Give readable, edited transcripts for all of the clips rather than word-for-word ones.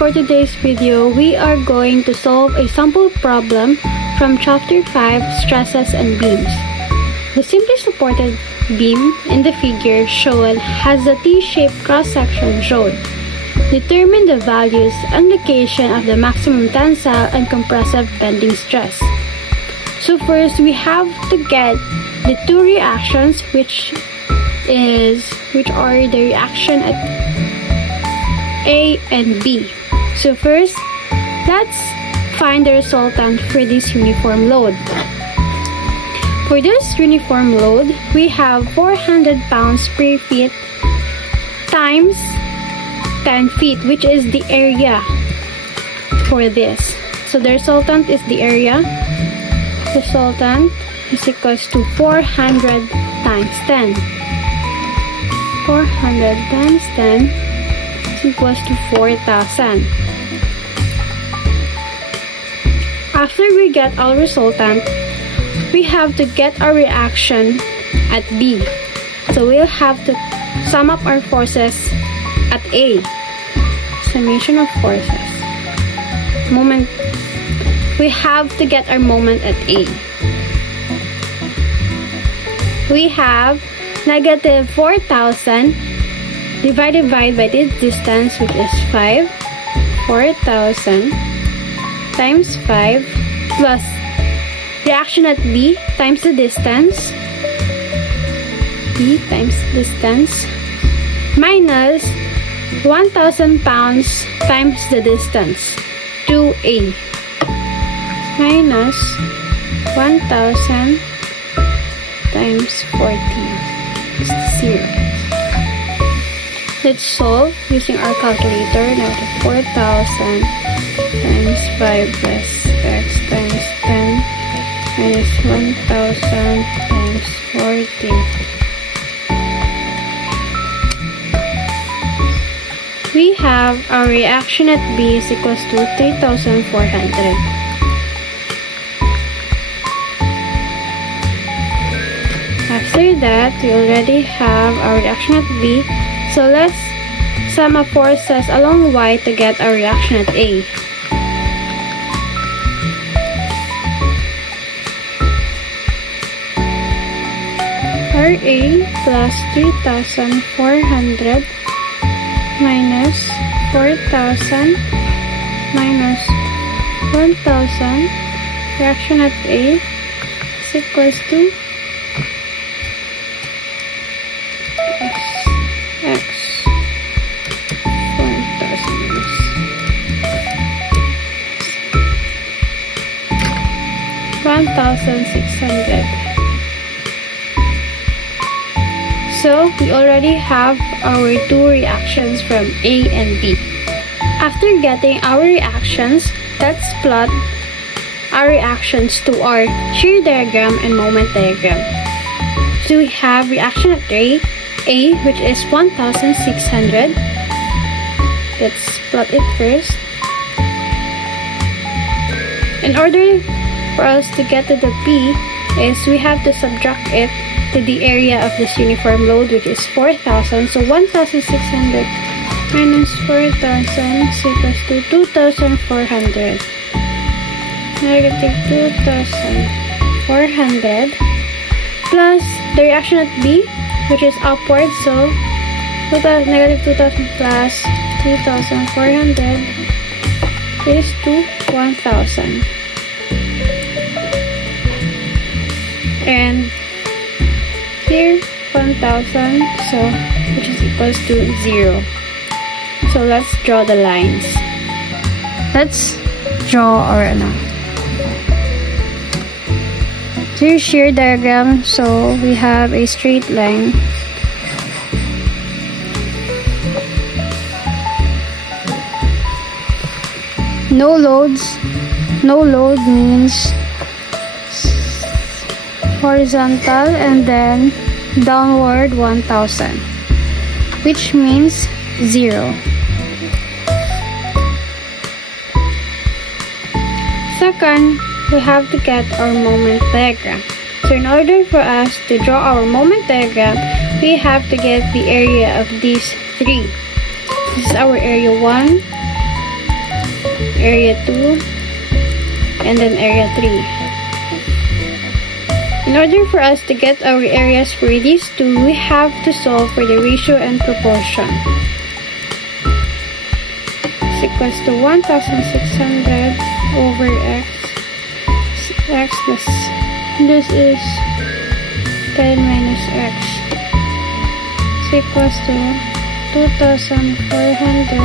for today's video, we are going to solve a sample problem from Chapter 5, Stresses and Beams. The simply supported beam in the figure shown has a T-shaped cross-section shown. Determine the values and location of the maximum tensile and compressive bending stress. So first, we have to get the two reactions which are the reaction at A and B. So first, let's find the resultant for this uniform load. For this uniform load, we have 400 pounds per feet times 10 feet, which is the area for this. So the resultant is the area. Resultant is equals to 400 times 10. 400 times 10 is equals to 4,000. After we get our resultant, we have to get our reaction at B. So we'll have to sum up our forces at A. Summation of forces. Moment. We have to get our moment at A. We have negative 4,000 divided by this distance, which is 5. 4,000 times 5 plus reaction at B times the distance. B times distance minus 1,000 pounds times the distance, 2A, minus 1,000 times 14 is 0. Let's solve using our calculator. Now, 4,000 times 5 plus x times 10 minus 1,000 times 14. We have our reaction at B is equals to 3,400. After that, we already have our reaction at B. So let's sum up forces along Y to get our reaction at A. RA plus 3,400 minus 4,000 minus 1,000, reaction at A is equals to x 1,000 minus 1,600. So, we already have our two reactions from A and B. After getting our reactions, let's plot our reactions to our shear diagram and moment diagram. So, we have reaction at A, which is 1,600. Let's plot it first. In order for us to get to the B, we have to subtract it to the area of this uniform load, which is 4,000. So 1,600 minus 4,000 is equals to 2,400. Negative 2,400 plus the reaction at B, which is upward. So negative 2,000 plus 3,400 is to 1,000. And here 1,000, so which is equals to 0. So let's draw the lines. Let's draw our shear diagram. So we have a straight line. No loads. No load means horizontal and then downward 1,000, which means 0. Second, we have to get our moment diagram. So in order for us to draw our moment diagram, we have to get the area of these three. This is our area 1, area 2, and then area 3. In order for us to get our areas for these two, we have to solve for the ratio and proportion. Is equals to 1,600 over x. X plus, this is 10 minus x. Is equals to 2,400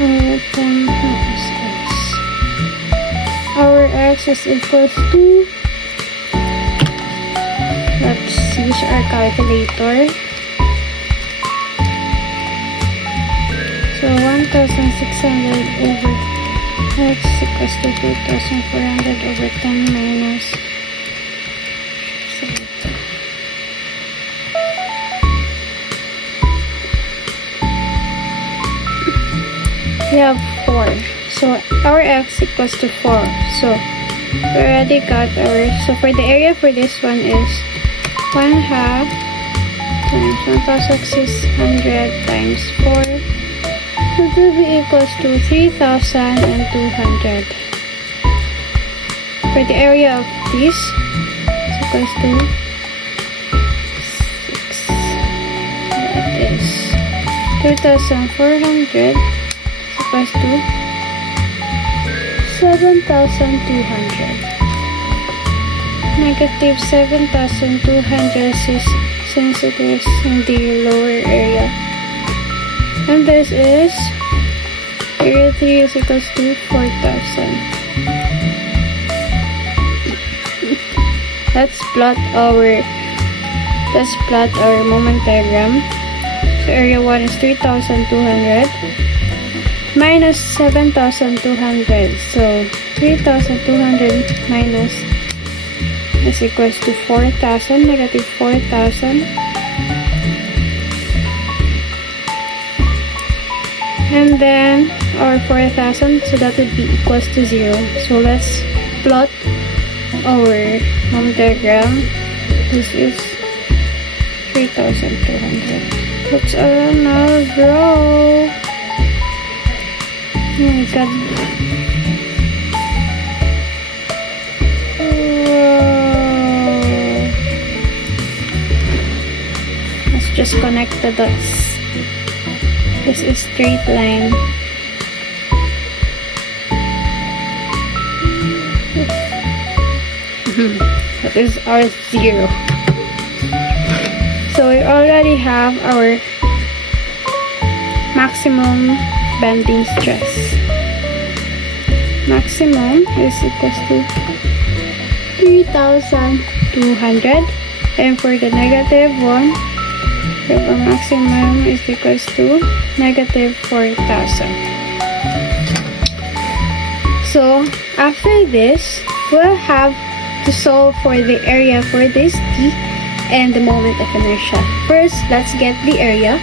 over 10 minus x. Our x is equals to, let's use our calculator. So 1,600 over x equals to 2,400 over 10 minus. We have 4. So our x equals to 4. So we already got our, so for the area for this one is 1/2 times 1,600 times 4. So it will be equals to 3,200. For the area of this, it's equals to 6. That is 2,400 equals to 7,200. Negative 7,200 is since it is in the lower area. And this is area 3 is equals to 4,000. Let's plot our moment diagram. So area 1 is 3,200 minus 7,200. So 3,200 minus is equals to 4,000, negative 4,000. And then our 4,000, so that would be equals to 0. So let's plot our moment diagram. This is 3,200. Let's now draw. Oh my god. Let's just connect the dots. This is straight line. That is our 0. So we already have our maximum bending stress. Maximum is equals to 3,200, and for the negative one, our maximum is equals to negative 4,000. So after this, we'll have to solve for the area for this T and the moment of inertia. First, let's get the area.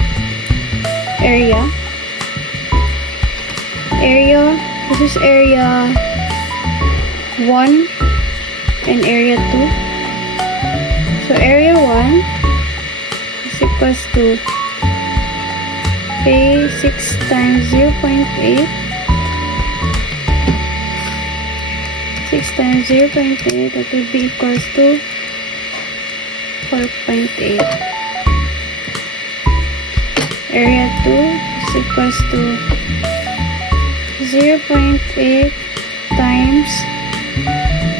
This is area 1 and area 2. So area 1 is equals to 6 times 0.8. 6 times 0.8, that would be equals to 4.8. Area 2 is equals to 0.8 times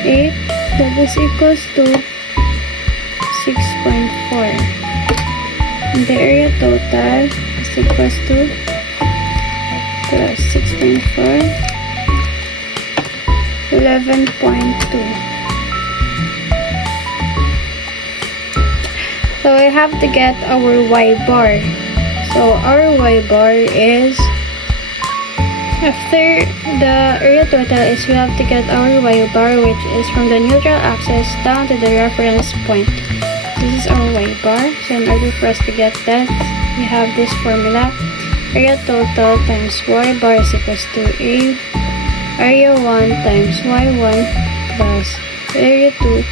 8, that is equals to 6.4. And the area total is equals to plus 6.4, 11.2. So we have to get our y bar. So our y bar is, after the area total is, we have to get our y bar, which is from the neutral axis down to the reference point. This is our y bar. So in order for us to get that, we have this formula. Area total times y bar is equals to area 1 times y1 plus area 2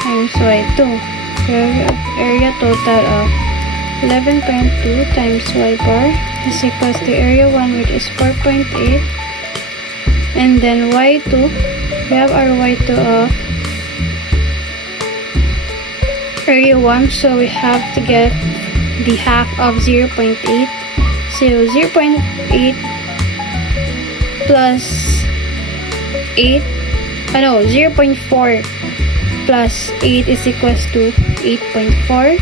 times y2. So area total of 11.2 times y bar is equals to area 1, which is 4.8, And then y2, we have our y2 of area 1, so we have to get the half of 0.8. So 0.8 plus 8, 0.4 plus 8 is equals to 8.4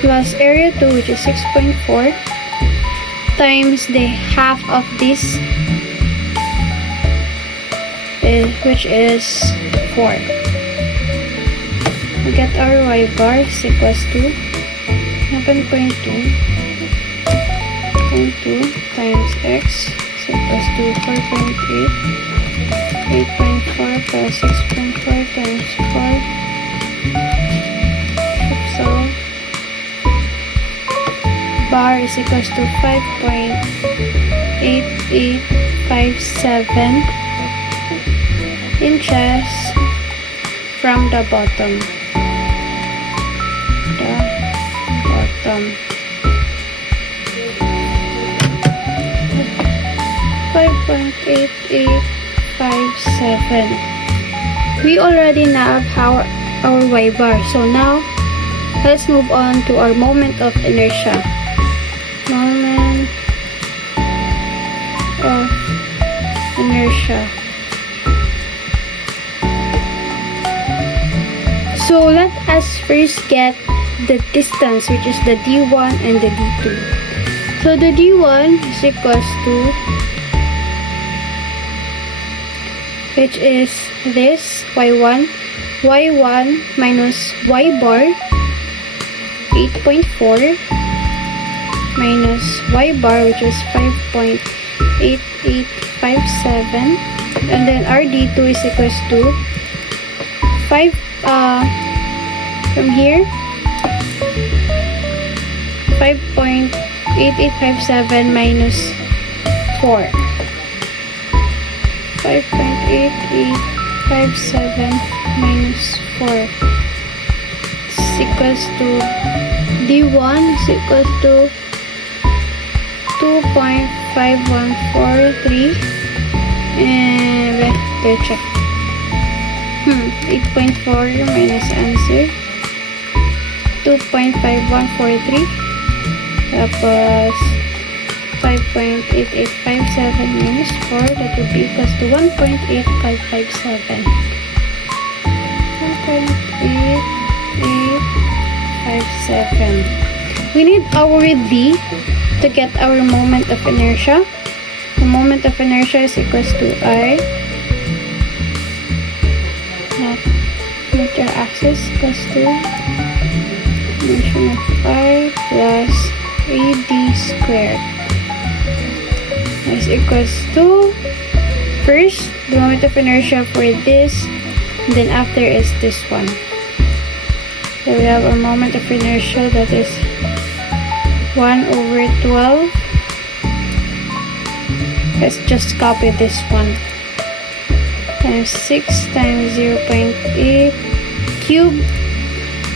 plus area 2, which is 6.4, times the half of this, which is 4. We get our y bar is equals to 7.2 times x is equals to 4.8. 8.4 plus 6.4 times 4. So bar is equals to 5.8857 inches from the bottom. 5.8857. We already now have our y bar. So now let's move on to our moment of inertia. Moment of inertia. So let us first get the distance, which is the d1 and the d2. So the d1 is equals to, which is this y1 minus y bar 8.4 minus y bar, which is 5.8857, and then our d2 is equals to 5 from here 5.8857 minus 4. 5.8857 minus 4 is equals to d1 is equals to 2.5143 and let's check. 8.4 minus answer 2.5143 tapos 5.8857 minus 4, that would be equals to 1.8557. 1.8857. We need our d to get our moment of inertia. The moment of inertia is equals to I meter axis equals to dimension of I plus AD squared is equals to, first the moment of inertia for this, and then after is this one. So we have a moment of inertia that is 1/12. Let's just copy this one. Times 6 times 0.8 cube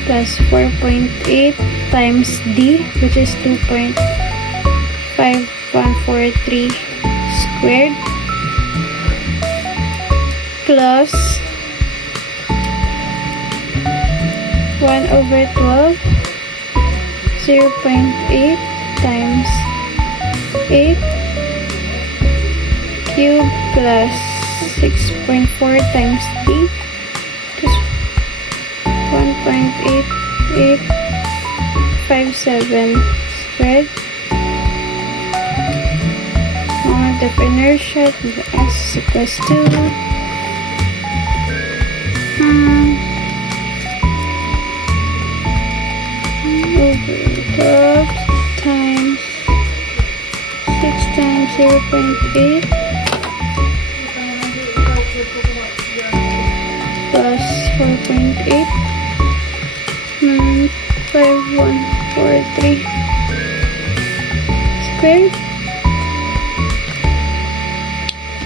plus 4.8 times d, which is 2.5143 squared plus 1/12 0.8 times 8 cube plus 6.4 times d, just 1.8857 squared. Moment of inertia, s is equals to over 12 times 6 times 0.8 plus 4.8 5143 squared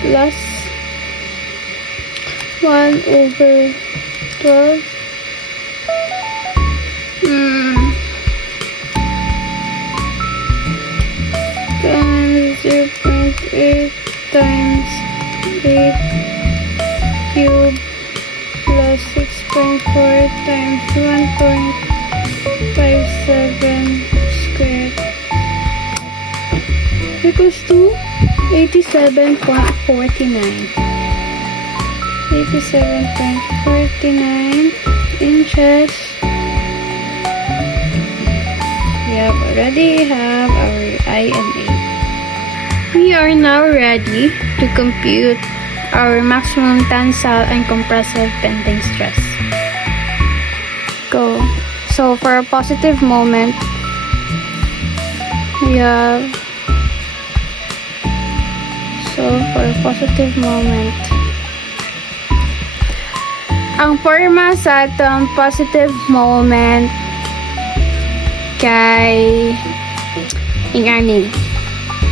plus 1/12 times 0.8 times 8 cube plus 6.4 times 1.57 squared equals to 87.49. 87.49 inches. We already have our I and A. We are now ready to compute our maximum tensile and compressive bending stress. Go. So for a positive moment, we have ang forma sa atong positive moment kay ingani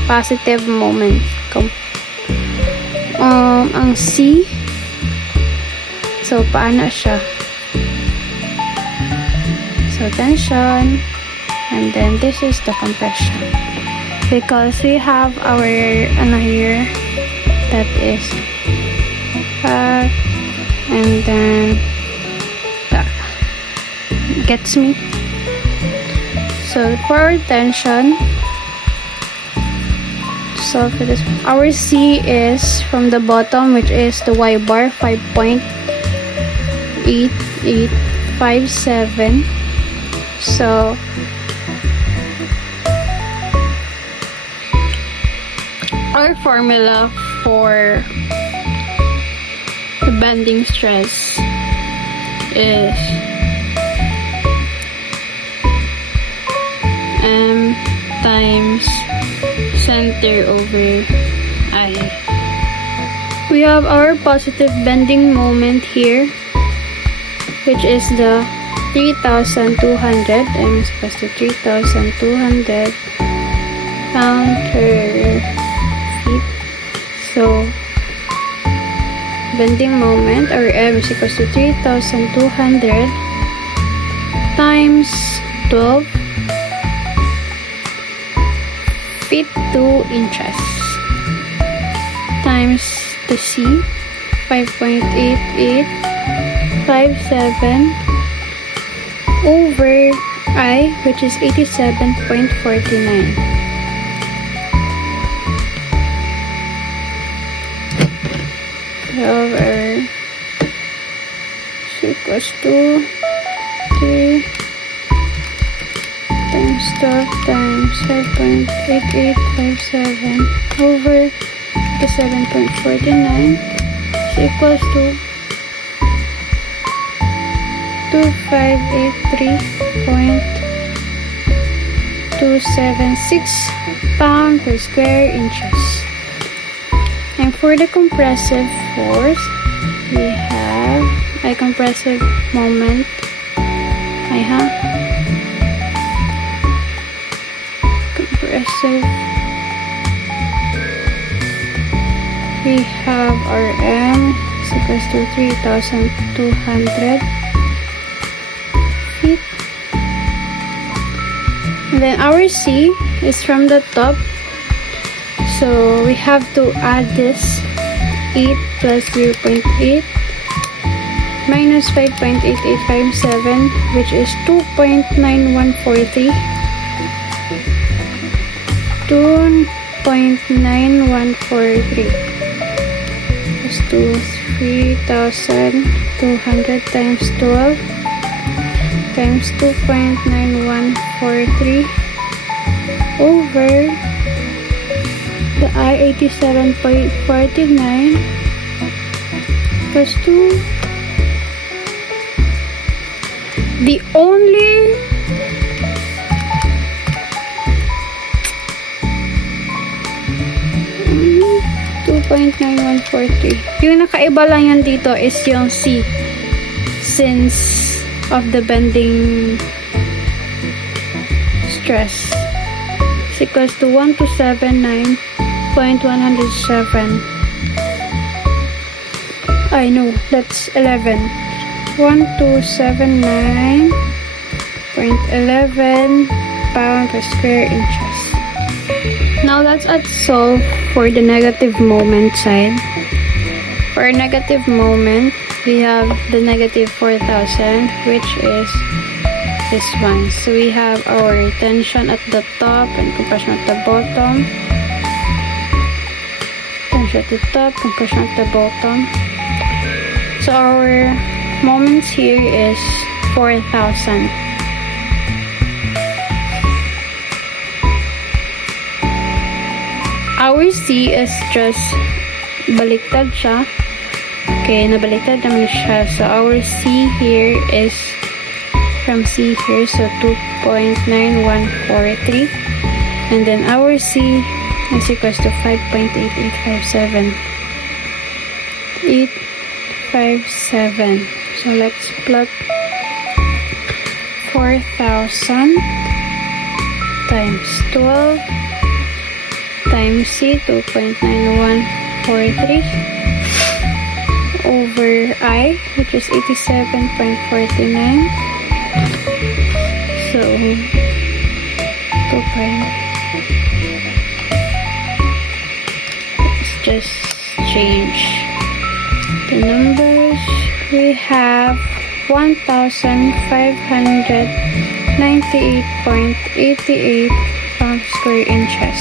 positive moment ang C, so paano siya, so tension, and then this is the compression, because we have our here that is and then that gets me. So for tension, so for this, our C is from the bottom, which is the Y bar, 5.8857. So our formula for the bending stress is M times center over I. We have our positive bending moment here, which is the 3,200. M is equal to 3,200 pound per feet. So bending moment, or M is equal to 3,200 times 12 feet 2 inches times the C, 5.8857 over I, which is 87.49. Over equals to 3 times 12 times 5.8857 over 87.49 is equals to 2583.276 pound per square inches. And for the compressive force, we have a compressive moment. We have our M is equals to 3,200 feet. And then our C is from the top. So we have to add this 8 plus 0.8 minus 5.8857, which is 2.9143. 2.9143 is to 3,200 times 12 times 2.9143 over the I 87.49 plus 2. The only 2.9143. Yung nakaiba lang yan dito is yung C, since of the bending stress. It's equals to 1279.107. I know, that's 11. 1279.11 pound per square inches. Now let's add solve for the negative moment side. For our negative moment, we have the negative 4,000, which is this one. So we have our tension at the top and compression at the bottom. Tension at the top, compression at the bottom. So our moments here is 4,000. Our C is just baliktad siya. Okay, nabaliktad naman siya. So our C here is from C here, so 2.9143. And then our C is equals to 5.8857. 857. So let's plot 4,000 times 12 times C, 2.9143 over I, which is 87.49. So 2. Let's just change the numbers. We have 1,598.88 pounds square inches.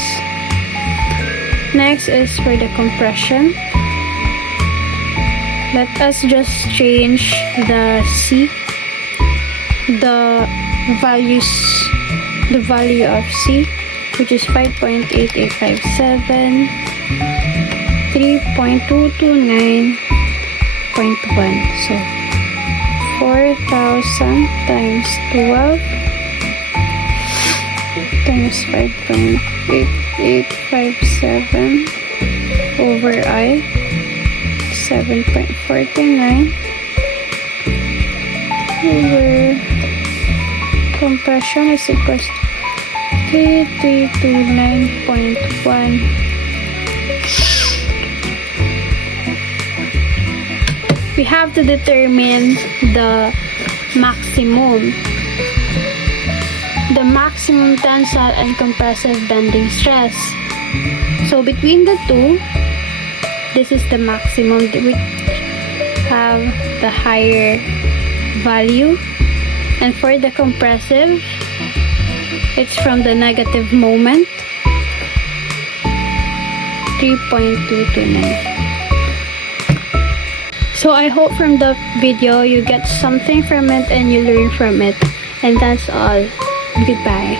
Next is for the compression. Let us just change the C, the value of C, which is 5.8857, 3.229.1. So 4,000 times 12 times 5.8857 over I, 7.49 over compression is equals to 3329.1. We have to determine the maximum tensile and compressive bending stress. So between the two, this is the maximum. We have the higher value, and for the compressive, it's from the negative moment, 3.229. So I hope from the video you get something from it and you learn from it. And that's all. Goodbye.